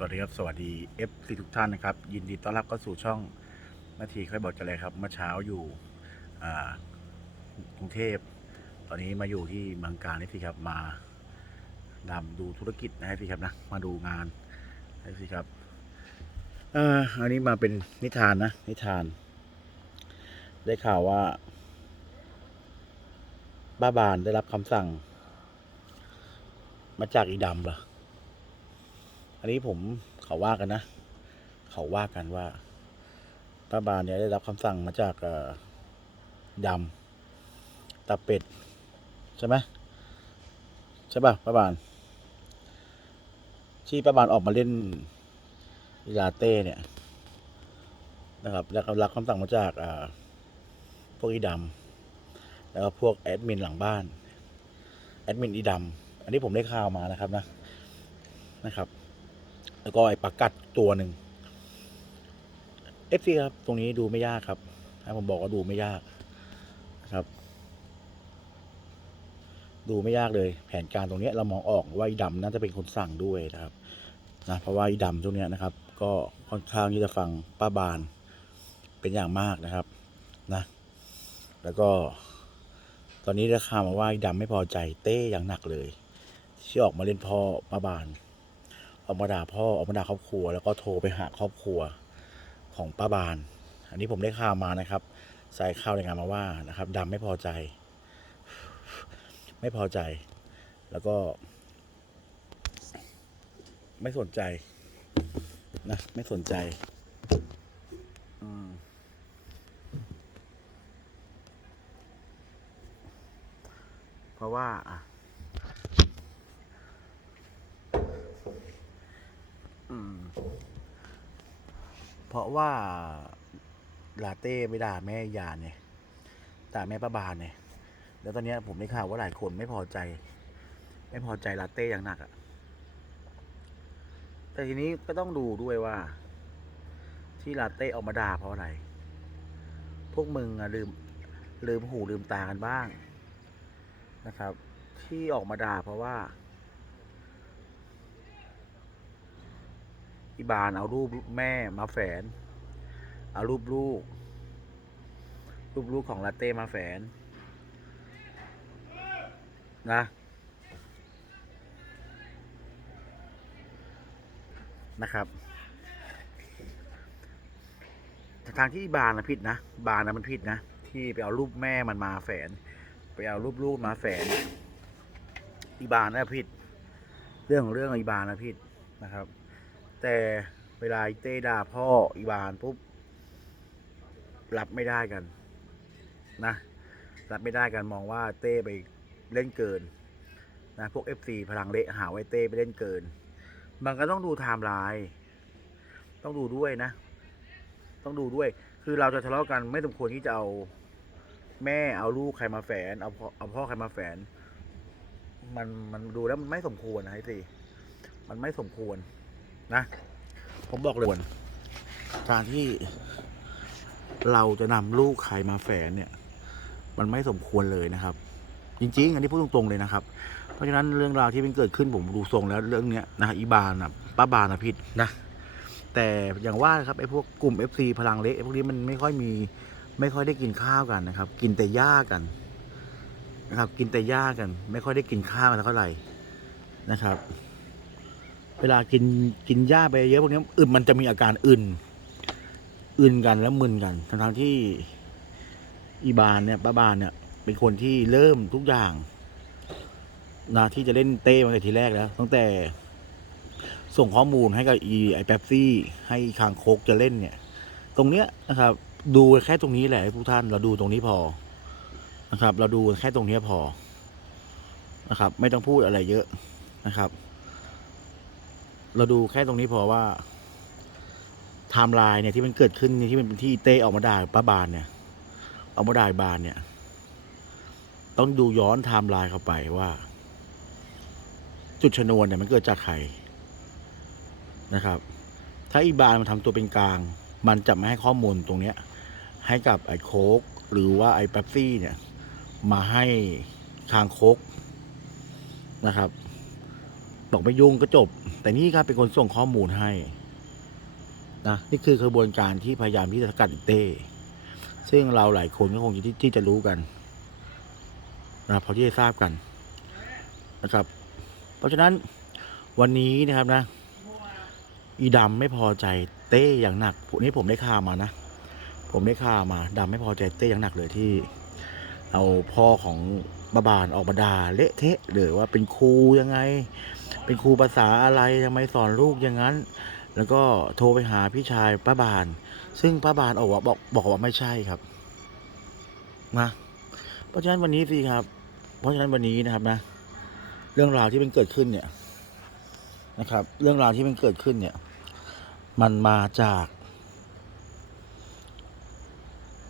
สวัสดีครับ สวัสดี f อทุกท่านนะครับ ยินดีต้อนรับเข้าสู่ช่องนาทีค่อยบอกจะเลยครับ เมื่อเช้าอยู่กรุงเทพ ตอนนี้มาอยู่ที่บางการนี่สิครับ มาดำดูธุรกิจนะฮะสิครับนะ มาดูงานนะสิครับเอ่ออันนี้มาเป็นนิทานนะ นิทาน ได้ข่าวว่า บ้าบานได้รับคำสั่ง มาจากอีดำเหรอ นนี้ผมเขาว่ากันนะ เขาว่ากันว่าป้าบานเนี่ยได้รับคำสั่งมาจากดำตาเป็ด ใช่ไหมใช่ป่ะป้าบานที่ป้าบานออกมาเล่นลาเต้เนี่ยนะครับแล้วก็รับคำสั่งมาจากพวกอีดำแล้วก็พวกแอดมินหลังบ้านแอดมินอีดำอันนี้ผมได้ข่าวมานะครับนะนะครับ แล้วก็ไอ้ปลากัดตัวหนึ่งเอฟซีครับ ตรงนี้ดูไม่ยากครับถ้าผมบอกว่าดูไม่ยากนะครับ ดูไม่ยากเลย แผนการตรงนี้เรามองออกว่าไอ้ดำน่าจะเป็นคนสั่งด้วยนะครับนะเพราะว่าไอ้ดำตรงนี้นะครับ ก็ค่อนข้างที่จะฟังป้าบานเป็นอย่างมากนะครับนะแล้วก็ ตอนนี้ได้ข่ามาว่าไอ้ดำไม่พอใจเต้อย่างหนักเลย ที่ออกมาเล่นพ่อป้าบาน ออกมาด่าพ่อออกมาด่าครอบครัว แล้วก็โทรไปหาครอบครัวของป้าบาน อันนี้ผมได้ข่าวมานะครับสายข่าวรายงานมาว่านะครับดำไม่พอใจ ไม่พอใจ แล้วก็ ไม่สนใจนะไม่สนใจเพราะว่าอะ อืม เพราะว่าลาเต้ไม่ด่าแม่ยาเนี่ยด่าแม่ป้าบานเนี่ย แล้วตอนนี้ผมได้ข่าวว่าหลายคนไม่พอใจ ไม่พอใจลาเต้อย่างหนักอะแต่ทีนี้ก็ต้องดูด้วยว่า ที่ลาเต้ออกมาด่าเพราะอะไร พวกมึงอะลืมลืมหูลืมตากันบ้างนะครับ ที่ออกมาด่าเพราะว่า อีบานเอารูปแม่มาแฝน เอารูปลูก รูปลูกของลาเต้มาแฝน นะนะครับ ทางที่อีบานนะผิดนะ บานนะมันผิดนะ ที่ไปเอารูปแม่มันมาแฝน ไปเอารูปลูกมาแฝน อีบานนะผิด เรื่องของเรื่องอีบานนะผิดนะครับ แต่เวลาเต้ด่าพ่ออีบานปุ๊บรับไม่ได้กัน นะ รับไม่ได้กันมองว่าเต้ไปเล่นเกิน นะ พวก FC พลังเละหาไว้เต้ไปเล่นเกิน มันก็ต้องดูไทม์ไลน์ต้องดูด้วยนะ ต้องดูด้วย คือเราจะทะเลาะกันไม่สมควรที่จะเอาแม่เอาลูกใครมาแฝนเอาพ่อเอาพ่อใครมาแฝน มันมันดูแล้วมันไม่สมควรนะไอ้สิมันไม่สมควร นะผมบอกเลยการที่เราจะนำลูกใครมาแฝนเนี่ย มันไม่สมควรเลยนะครับ จริง ๆ อันนี้พูดตรงๆเลยนะครับ เพราะฉะนั้นเรื่องราวที่มันเกิดขึ้นผมดูทรงแล้วเรื่องเนี้ยนะอีบานนะป้าบานนะผิดนะ แต่อย่างว่านะครับไอ้พวกกลุ่ม FC พลังเละไอ้พวกนี้มันไม่ค่อยมีไม่ค่อยได้กินข้าวกันนะครับ กินแต่หญ้ากันนะครับ กินแต่หญ้ากัน ไม่ค่อยได้กินข้าวกันเท่าไหร่นะครับ เวลากินกินหญ้าไปเยอะพวกนี้อึนมันจะมีอาการอึนอึนกันแล้วมึนกันทั้งทที่อีบานเนี่ยป้าบานเนี่ย เป็นคนที่เริ่มทุกอย่างนะที่จะเล่นเต้มาแต่ทีแรกแล้วตั้งแต่ส่งข้อมูลให้กับอีไอแป๊บซี่ ให้คางโคกจะเล่นเนี่ย ตรงเนี้ยนะครับ ดูแค่ตรงนี้แหละทุกท่านเราดูตรงนี้พอนะครับ เราดูแค่ตรงนี้พอนะครับ ไม่ต้องพูดอะไรเยอะนะครับ เราดูแค่ตรงนี้พอว่าไทม์ไลน์เนี่ยที่มันเกิดขึ้นที่มันเป็นที่เต้ออกมาด่าป้าบานเนี่ยออกมาด่าบานเนี่ย ต้องดูย้อนไทม์ไลน์เข้าไปว่า จุดชนวนเนี่ยมันเกิดจากใครนะครับ ถ้าอีบานมันทำตัวเป็นกลาง มันจะไม่ให้ข้อมูลตรงเนี้ย ให้กับไอ้โคกหรือว่าไอ้เป๊ปซี่เนี่ย มาให้ทางโคกนะครับ บอกไม่ยุ่งก็จบ แต่นี่ครับเป็นคนส่งข้อมูลให้นะนี่คือกระบวนการที่พยายามที่จะสกัดเต้ ซึ่งเราหลายคนก็คงจะที่ที่จะรู้กันนะพอที่จะทราบกันนะครับ เพราะฉะนั้นวันนี้นะครับนะ อีดำไม่พอใจเต้อย่างหนักนี่ผมได้ข่าวมานะ ผมได้ข่าวมาดำไม่พอใจเต้อย่างหนักเลยที่ เอาพ่อของบาบานออกมาด่าเละเทะหรือว่าเป็นครูยังไง เป็นครูภาษาอะไรทำไมสอนลูกอย่างนั้น แล้วก็โทรไปหาพี่ชายป้าบาน ซึ่งป้าบานออกว่าบอกบอกว่าไม่ใช่ครับนะเพราะฉะนั้นวันนี้สิครับ เพราะฉะนั้นวันนี้นะครับนะ เรื่องราวที่มันเกิดขึ้นเนี่ยนะครับ เรื่องราวที่มันเกิดขึ้นเนี่ย มันมาจาก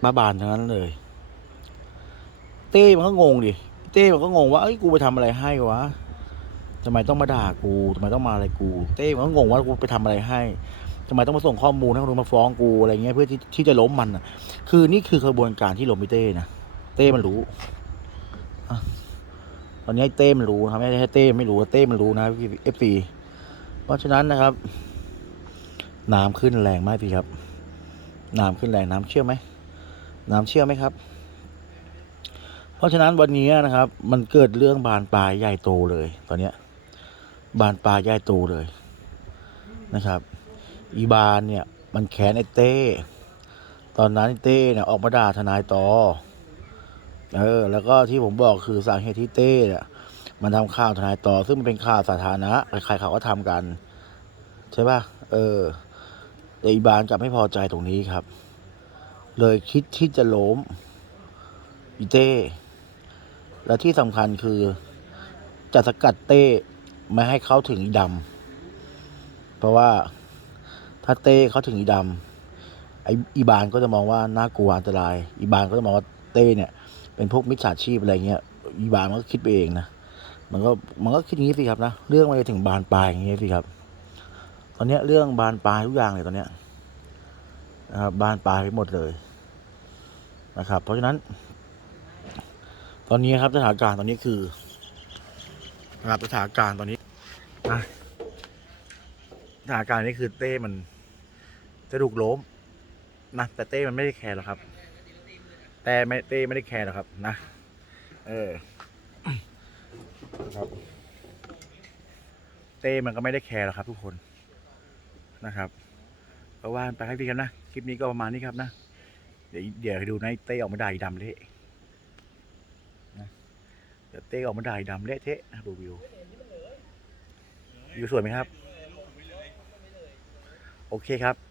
ป้าบานทั้งนั้นเลย เต้มันก็งงดิเต้มันก็งงว่าเอ้ยกูไปทำอะไรให้วะ ทำไมต้องมาด่ากูทำไมต้องมาอะไรกูเต้มันก็งงว่ากูไปทำอะไรให้ทำไมต้องมาส่งข้อมูลให้คนนู้มาฟ้องกูอะไรเงี้ยเพื่อที่ที่จะล้มมันอะ คือนี่คือกระบวนการที่ล้มพี่เต้นะเต้มันรู้อตอนนี้เต้มันรู้นะครับไม่ใช่เต้ไม่รู้เต้มันรู้นะเอฟซีเพราะฉะนั้นนะครับ น้ำขึ้นแรงมากพี่ครับ น้ำขึ้นแรงน้ำเชื่อไหมน้ำเชื่อไหมครับ เพราะฉะนั้นวันนี้นะครับ มันเกิดเรื่องบานปลายใหญ่โตเลย ตอนเนี้ย บานปลายใหญ่โตเลยนะครับ อีบานเนี่ย มันแค้นไอ้เต้ ตอนนั้นไอเต้เนี่ยออกมาด่าทนายต่อ เออ แล้วก็ที่ผมบอกคือสาเหตุที่เต้เนี่ยมันทำข่าวทนายต่อ ซึ่งมันเป็นข่าวสาธารณะใครๆเขาก็ทำกัน ใช่ป่ะเออแต่อีบานกลับไม่พอใจตรงนี้ครับ เลยคิดที่จะล้มอีเต้ และที่สำคัญคือจะสกัดเต้ ไม่ให้เขาถึงอีดำเพราะว่าถ้าเต้เขาถึงอีดำไออีบานก็จะมองว่าน่ากลัวอันตราย อีบานก็จะมองว่าเต้เนี่ย เป็นพวกมิจฉาชีพอะไรเงี้ยอีบานมันก็คิดไปเองนะมันก็มันก็คิดอย่างนี้สิครับนะเรื่องมันจะถึงบานปลายอย่างนี้สิครับ ตอนนี้เรื่องบานปลายทุกอย่างเลยตอนเนี้ยนะครับบานปลายไปหมดเลยนะครับ เพราะฉะนั้น ตอนนี้ครับสถานการณ์ตอนนี้คือนะครับสถานการณ์ตอนนี้ ถานการณ์นี้คือเต้มันจะถูกล้มนะแต่เต้มันไม่ได้แคร์หรอกครับ แต่ไม่เต้ไม่ได้แคร์หรอกครับ นะ เออนะครับ เต้มันก็ไม่ได้แคร์หรอกครับ ทุกคนนะครับก็ว่าไปให้พี่ครับนะคลิปนี้ก็ประมาณนี้ครับนะเดี๋ยวเดี๋ยวให้ดูนะเต้ออกมาด่าอีดำเละเดี๋ยวเต้ออกมาด่ายดำเละเทะนะดูวิววิวสวยไหมครับ โอเคครับ